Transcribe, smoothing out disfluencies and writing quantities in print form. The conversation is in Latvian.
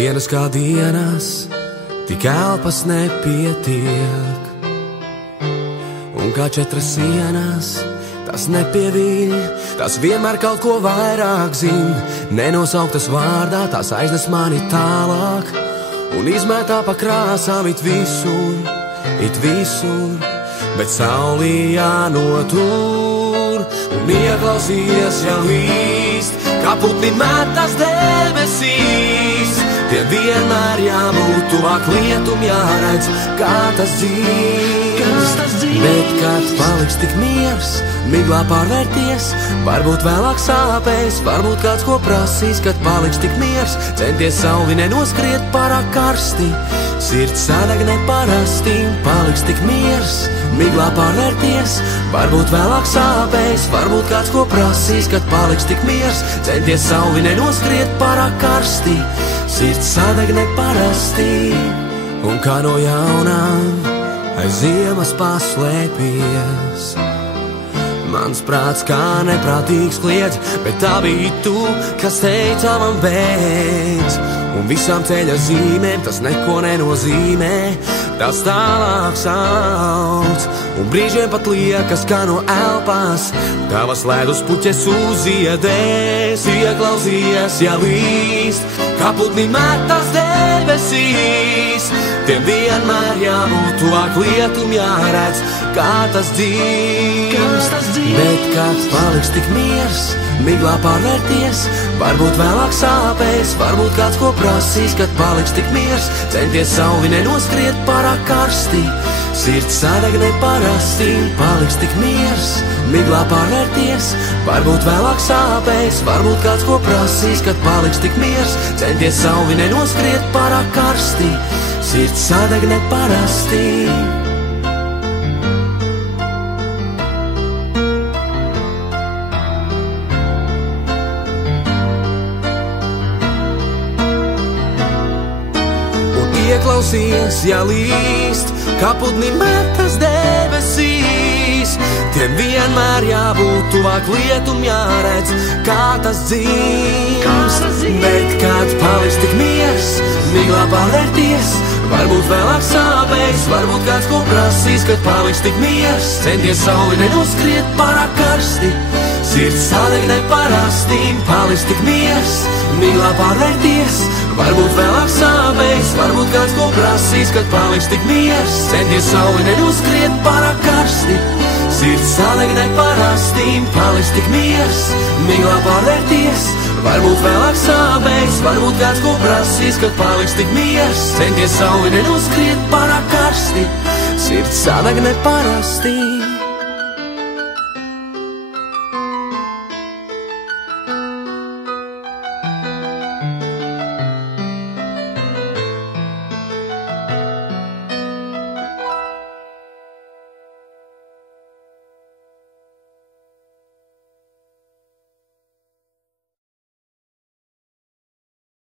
Dienas kā dienas, tik elpas nepietiek, un kā 4 sienas, tas nepievīļ, tas vienmēr kaut ko vairāk zin. Nenosauktas vārdā, tās aiznes mani tālāk, un izmētā pa krāsām it visur, bet saulī jānotur, un ieklausies jau līst, kā putni metas debesīs. Tiem vienmēr jābūt tuvāk, lietum jāredz, kā tas dzīves. Bet kad paliks tik miers, miglā pārvērties, varbūt vēlāk sāpēs, varbūt kāds ko prasīs. Kad paliks tik miers, centies sauli nenoskriet pārāk karsti, sirds sadeg neparasti. Paliks tik miers, miglā pārvērties, varbūt vēlāk sāpēs, varbūt kāds ko prasīs. Kad paliks tik miers, centies sauli nenoskriet pārāk karsti, sirds sadeg neparasti. Un kā no jaunām aiz ziemas paslēpies, mans prāts kā neprātīgs kliedz, bet tā bija tu, kas teica man beidz. Un visām ceļa zīmēm tas neko nenozīmē, tas tālāk sauc. Un brīžiem pat liekas, kā no elpās tavas ledus puķes uzziedēs. Ieklausies jau līst, kā putni metas debesīs. Tiem vienmēr jābūt tuvāk, lietum jāredz, kā tas dzīves. Bet kad paliks tik miers, miglā pārvērties, varbūt vēlāk sāpēs, varbūt kāds ko prasīs. Kad paliks tik miers, centies sauli nenoskriet pārāk karsti, sirds sadeg neparasti. Paliks tik miers, miglā pārvērties, varbūt vēlāk sāpēs, varbūt kāds ko prasīs. Kad paliks tik miers, centies sauli nenoskriet pārāk karsti, sirds sadeg neparasti. Ieklausies, ja līst, kā putni metas debesīs. Tiem vienmēr jābūt tuvāk, lietum jāredz, kā tas dzīves. Bet kad paliks tik miers, miglā pārvērties, varbūt vēlāk sāpēs, varbūt kāds ko prasīs. Kad paliks tik miers, centies sauli nenoskriet pārāk karsti, sirds sadeg neparasti. Paliks tik miers, miglā pārvērties, varbūt vēlāk sāpēs, varbūt kāds ko prasīs. Kad paliks tik miers, centies sauli nenoskriet pārāk karsti, sirds sadeg neparasti. Paliks tik miers, miglā pārvērties, varbūt vēlāk sāpēs, varbūt kāds ko prasīs. Kad paliks tik miers, centies sauli nenoskriet pārāk karsti, sirds sadeg neparasti.